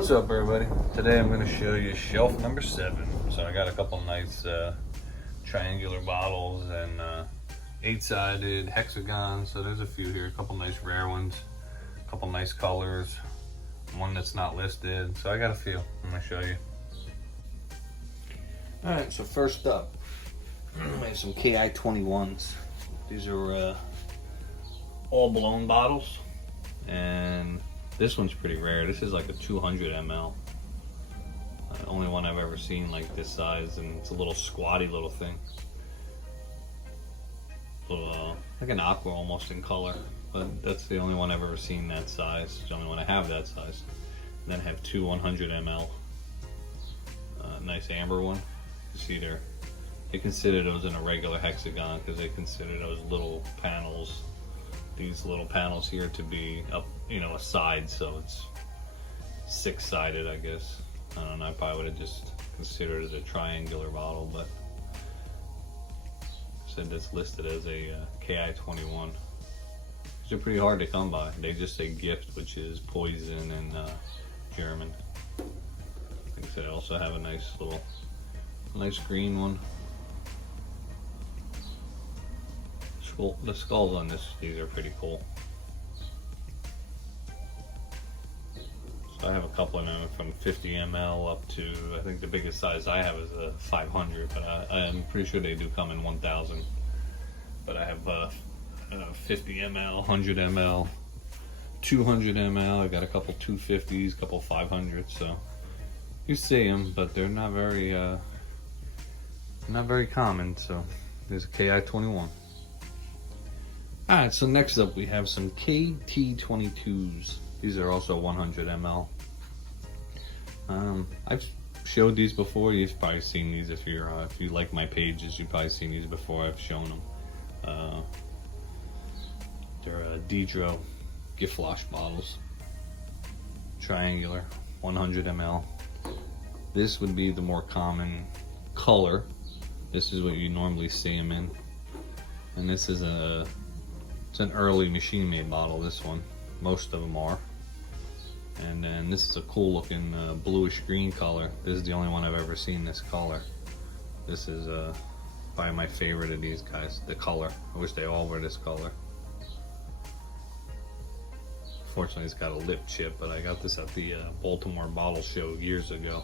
What's up, everybody? Today I'm going to show you shelf number 7. So I got a couple nice triangular bottles and 8-sided hexagons. So there's a few here, a couple nice rare ones, a couple nice colors, one that's not listed. So I got a few. I'm going to show you. Alright, so first up, we have some KI-21s. These are all blown bottles, and this one's pretty rare. This is like a 200 ml. Only one I've ever seen like this size, and it's a little squatty little thing. Little, like an aqua almost in color, but that's the only one I've ever seen that size. It's the only one I have that size. And then I have two 100 ml. Nice amber one. You see there, they consider those in a regular hexagon because they consider those little panels, these little panels here, to be up, you know, a side, so it's 6-sided, I guess. I don't know, I probably would have just considered it a triangular bottle, but said that's listed as a KI-21. They're pretty hard to come by. They just say gift, which is poison in German. I think they also have a nice green one. The skulls on these are pretty cool. So I have a couple of them from 50 ml up to, I think the biggest size I have is a 500, but I'm pretty sure they do come in 1000. But I have 50 ml, 100 ml, 200 ml. I got a couple 250s, couple 500s. So you see them, but they're not very common. So there's a KI-21. Alright, so next up we have some KT-22s. These are also 100 ml. I've showed these before. You've probably seen these if you like my pages. You've probably seen these before. I've shown them. They're Dedro Giftlosh bottles, triangular, 100 ml. This would be the more common color. This is what you normally see them in, and this is it's an early machine-made bottle. This one, most of them are. And then this is a cool looking bluish green color. This is the only one I've ever seen this color. This is probably my favorite of these guys, the color. I wish they all were this color. Fortunately, it's got a lip chip, but I got this at the Baltimore Bottle Show years ago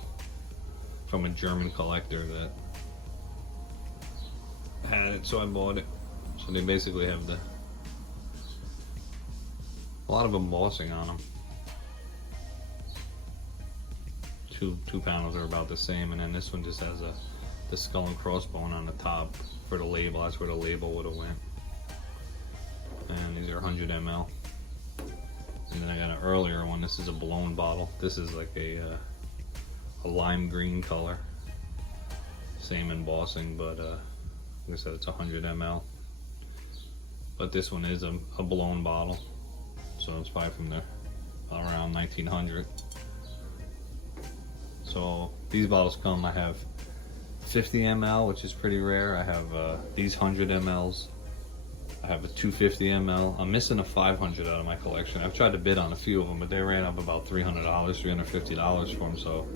from a German collector that had it, so I bought it. So they basically have a lot of embossing on them. Two panels are about the same, and then this one just has the skull and crossbone on the top for the label. That's where the label would have went. And these are 100 ml. And then I got an earlier one. This is a blown bottle. This is like a lime green color. Same embossing, but like I said, it's 100 ml. But this one is a blown bottle. So it's probably from around 1900. So these bottles come, I have 50 ml, which is pretty rare. I have these 100 mls. I have a 250 ml. I'm missing a 500 out of my collection. I've tried to bid on a few of them, but they ran up about $300, $350 for them. So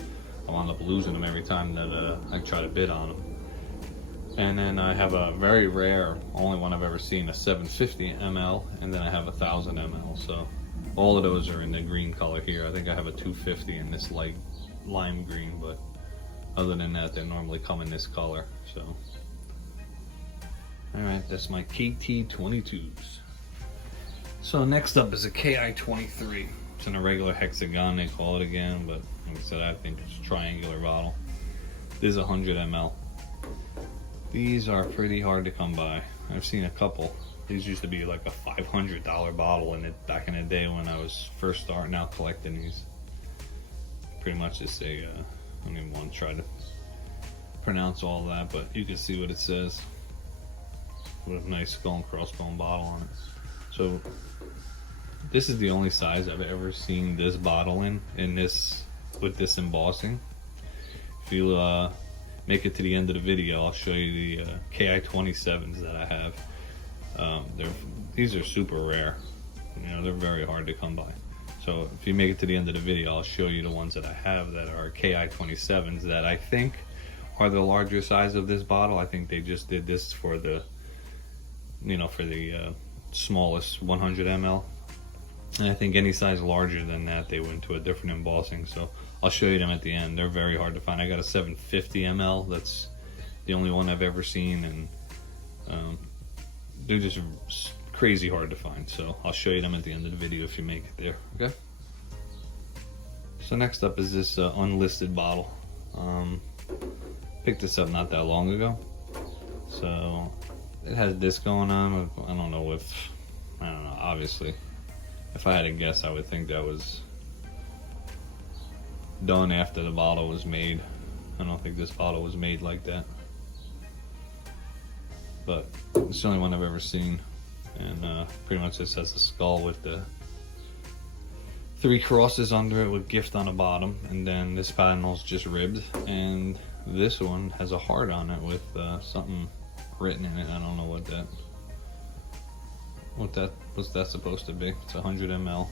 I wound up losing them every time that I try to bid on them. And then I have a very rare, only one I've ever seen, a 750 ml, and then I have a 1000 ml. So all of those are in the green color here. I think I have a 250 in this light lime green, but other than that, they normally come in this color. So all right, that's my KT-22s. So next up is a KI-23. It's in a regular hexagon, they call it again, but like I said, I think it's a triangular bottle. This is 100 ml. These are pretty hard to come by. I've seen a couple. These used to be like a $500 bottle back in the day when I was first starting out collecting these. Pretty much just I don't even want to try to pronounce all that, but you can see what it says. With a nice skull and crossbone bottle on it. So this is the only size I've ever seen this bottle in this, with this embossing. If you make it to the end of the video, I'll show you the KI-27s that I have. These are super rare. You know, they're very hard to come by. So if you make it to the end of the video, I'll show you the ones that I have that are KI-27s that I think are the larger size of this bottle. I think they just did this for the, you know, for the smallest 100 ml. And I think any size larger than that, they went to a different embossing. So I'll show you them at the end. They're very hard to find. I got a 750 ml. That's the only one I've ever seen, and they're just crazy hard to find. So I'll show you them at the end of the video if you make it there. Okay. So next up is this unlisted bottle. Picked this up not that long ago. So it has this going on. I don't know, obviously. If I had to guess, I would think that was done after the bottle was made. I don't think this bottle was made like that. But it's the only one I've ever seen. And pretty much this has a skull with the 3 crosses under it with gift on the bottom. And then this panel's just ribbed. And this one has a heart on it with something written in it. I don't know what's that supposed to be. It's 100 ml.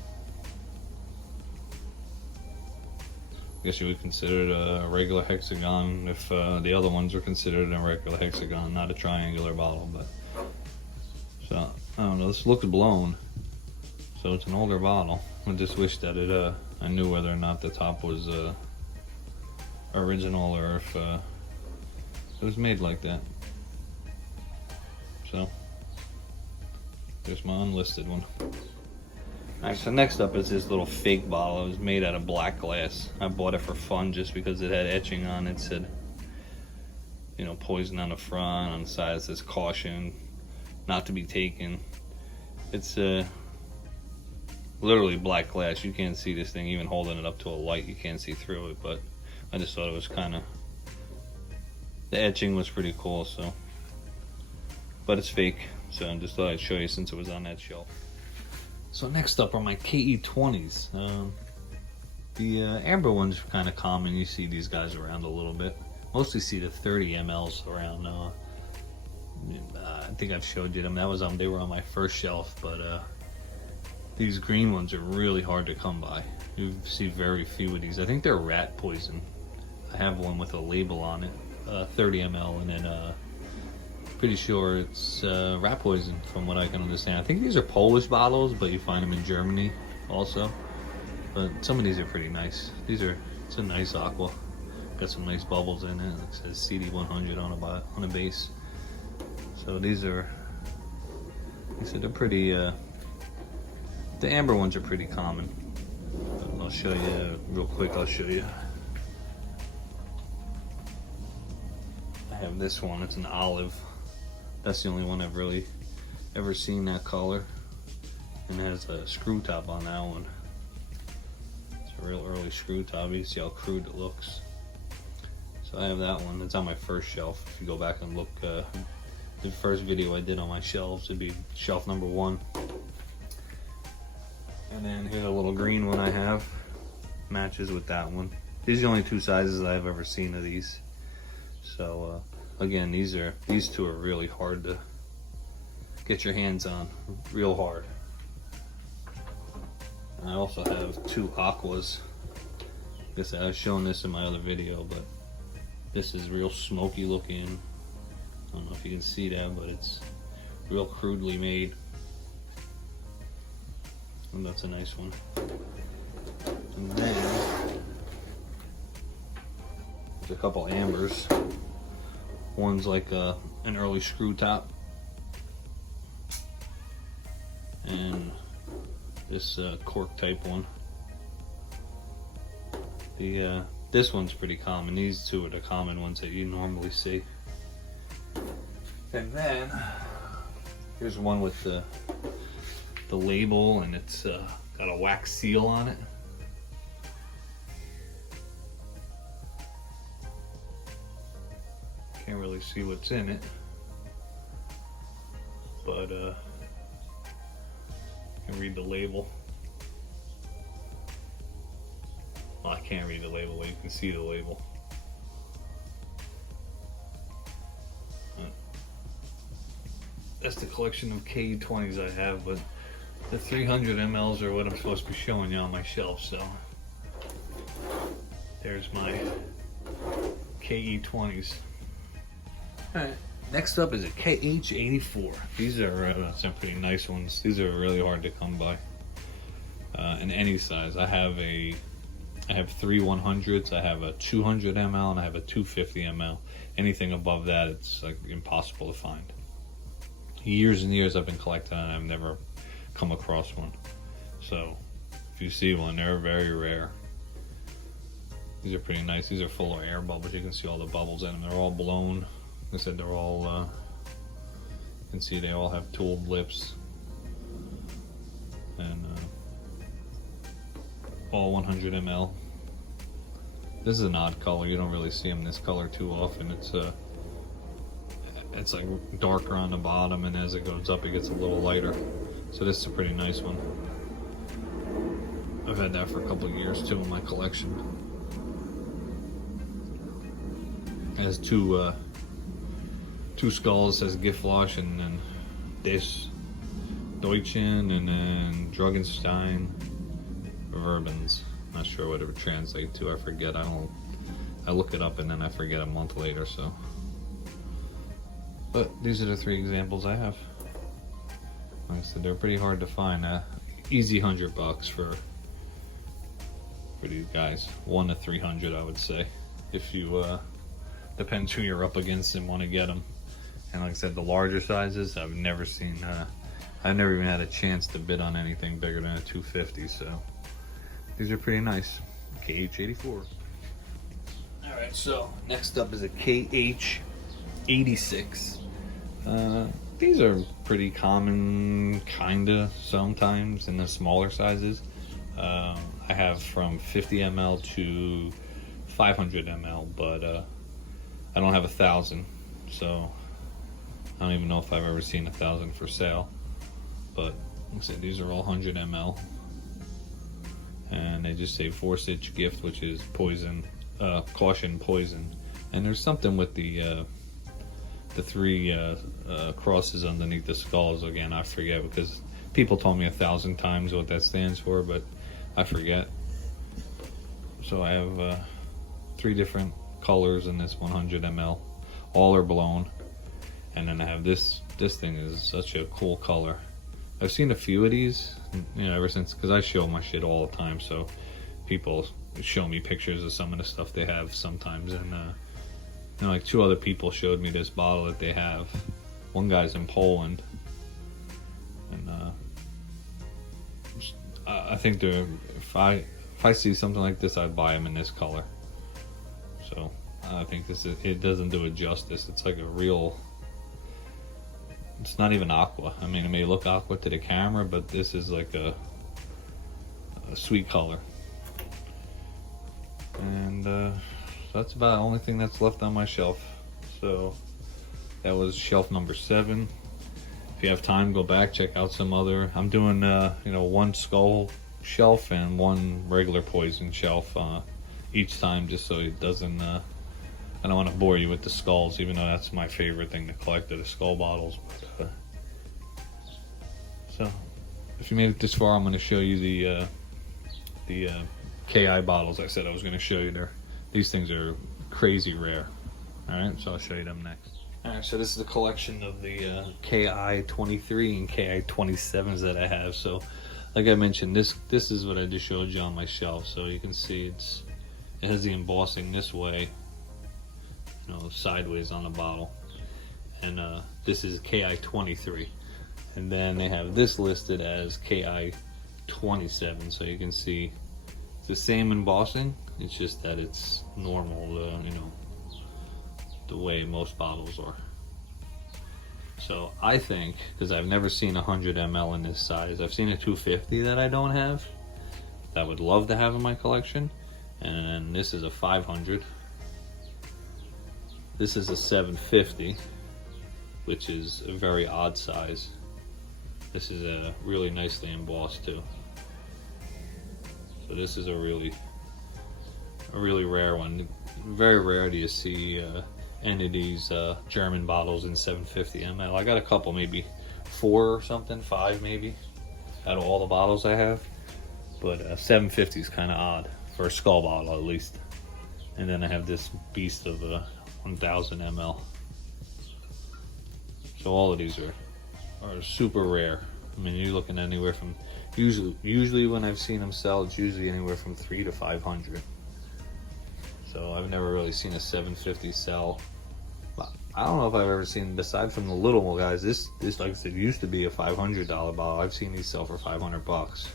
I guess you would consider it a regular hexagon if the other ones were considered a regular hexagon, not a triangular bottle. But so I don't know. This looks blown, so it's an older bottle. I just wish that I knew whether or not the top was original or if it was made like that. So there's my unlisted one. Alright, so next up is this little fake bottle. It was made out of black glass. I bought it for fun just because it had etching on it. It said, you know, poison on the front, on the side it says caution, not to be taken. It's literally black glass. You can't see this thing, even holding it up to a light, you can't see through it, but I just thought it was kind of, the etching was pretty cool, so. But it's fake, so I just thought I'd show you since it was on that shelf. So next up are my KE20s. The amber ones are kind of common. You see these guys around a little bit. Mostly see the 30 mLs around. I think I've showed you them. That was they were on my first shelf, but these green ones are really hard to come by. You see very few of these. I think they're rat poison. I have one with a label on it, 30 ml, and then pretty sure it's rat poison from what I can understand. I think these are Polish bottles, but you find them in Germany also. But some of these are pretty nice. It's a nice aqua. Got some nice bubbles in it. It says CD100 on the base. So they're pretty, the amber ones are pretty common. I'll show you real quick, I have this one, it's an olive. That's the only one I've really ever seen that color. And it has a screw top on that one. It's a real early screw top. You see how crude it looks. So I have that one. It's on my first shelf. If you go back and look, the first video I did on my shelves, it'd be shelf number 1. And then here's a little green one I have. Matches with that one. These are the only 2 sizes I've ever seen of these. So again, these 2 are really hard to get your hands on, real hard. And I also have 2 aquas. I guess I've shown this in my other video, but this is real smoky looking. I don't know if you can see that, but it's real crudely made. And that's a nice one. And then there's a couple ambers. One's like an early screw top, and this cork type one. This one's pretty common. These 2 are the common ones that you normally see. And then here's one with the label, and it's got a wax seal on it. Can't really see what's in it, but you can read the label. Well, I can't read the label, but you can see the label. That's the collection of KE20s I have, but The 300 mLs are what I'm supposed to be showing you on my shelf, so there's my KE20s. Alright, next up is a KH84. These are some pretty nice ones. These are really hard to come by in any size. I have three 100s, I have a 200 ml, and I have a 250 ml. Anything above that, it's like impossible to find. Years and years I've been collecting and I've never come across one. So if you see one, they're very rare. These are pretty nice. These are full of air bubbles. You can see all the bubbles in them. They're all blown. Like I said, they're all, you can see they all have tooled lips. And all 100 ml. This is an odd color. You don't really see them this color too often. It's like darker on the bottom, and as it goes up it gets a little lighter. So this is a pretty nice one. I've had that for a couple of years too in my collection. It has two skulls. It says Giftlosh and then Des Deutschen and then Drugenstein Verbens. Not sure what it would translate to. I forget. I look it up and then I forget a month later. So, but these are the three examples I have. Like I said, they're pretty hard to find. Easy $100 for these guys. 1 to 300, I would say. If you depends who you're up against and want to get them. And like I said, the larger sizes, I've never seen. I've never even had a chance to bid on anything bigger than a 250. So these are pretty nice. KH84. All right, so next up is a KH86. These are pretty common, kinda, sometimes in the smaller sizes. I have from 50 ml to 500 ml, but I don't have 1,000, so I don't even know if I've ever seen 1,000 for sale. But like I said, these are all 100 ml, and they just say Forsage Gift, which is poison, caution poison. And there's something with the three crosses underneath the skulls. Again, I forget, because people told me 1,000 times what that stands for, but I forget. So I have 3 different colors in this 100 ml. All are blown. And then I have this thing is such a cool color. I've seen a few of these, you know, ever since, because I show my shit all the time, so people show me pictures of some of the stuff they have sometimes. And you know, like 2 other people showed me this bottle that they have. One guy's in Poland, and I think if I see something like this, I'd buy them in this color. So I think it doesn't do it justice. It's like a real. It's not even aqua. I mean, it may look aqua to the camera, but this is like a sweet color. And that's about the only thing that's left on my shelf. So that was shelf number 7. If you have time, go back, check out some other. I'm doing you know, 1 skull shelf and 1 regular poison shelf each time, just so it doesn't I don't want to bore you with the skulls, even though that's my favorite thing to collect, are the skull bottles. But, so if you made it this far, I'm going to show you the KI bottles I said I was going to show you there. These things are crazy rare. Alright, so I'll show you them next. Alright, so this is a collection of the KI-23 and KI-27s that I have. So like I mentioned, this is what I just showed you on my shelf. So you can see it has the embossing this way, you know, sideways on the bottle. And this is KI-23. And then they have this listed as KI-27. So you can see it's the same embossing. It's just that it's normal, you know, the way most bottles are. So I think, because I've never seen 100 ml in this size, I've seen a 250 that I don't have, that I would love to have in my collection. And this is a 500. This is a 750, which is a very odd size. This is a really nicely embossed too. So this is a really rare one. Very rare do you see any of these German bottles in 750 ml. I got a couple, maybe 4 or something, 5 maybe. out of all the bottles I have. But 750 is kind of odd for a skull bottle, at least. And then I have this beast of 1000 ml. So all of these are super rare. I mean, you're looking anywhere from usually when I've seen them sell, it's usually anywhere from 300 to 500. So I've never really seen a 750 sell. I don't know if I've ever seen, aside from the little guys, this like I said used to be a $500 bottle. I've seen these sell for $500.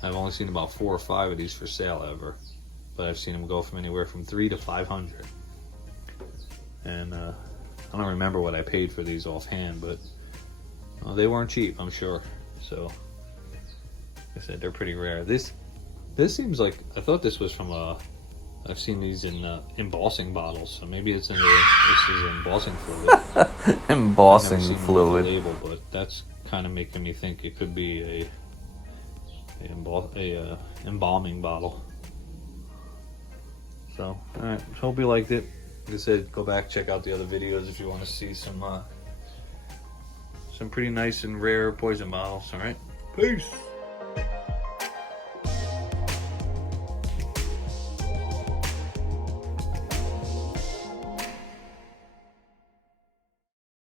I've only seen about 4 or 5 of these for sale ever, but I've seen them go from anywhere from 300 to 500. And I don't remember what I paid for these offhand, but they weren't cheap, I'm sure. So, like I said, they're pretty rare. This seems like, I thought this was from I've seen these in embossing bottles, so maybe it's this is embossing fluid. Embossing fluid. Label, but that's kind of making me think it could be a embalming bottle. So, all right, hope you liked it. Like I said, go back, check out the other videos if you want to see some pretty nice and rare poison bottles. All right, peace.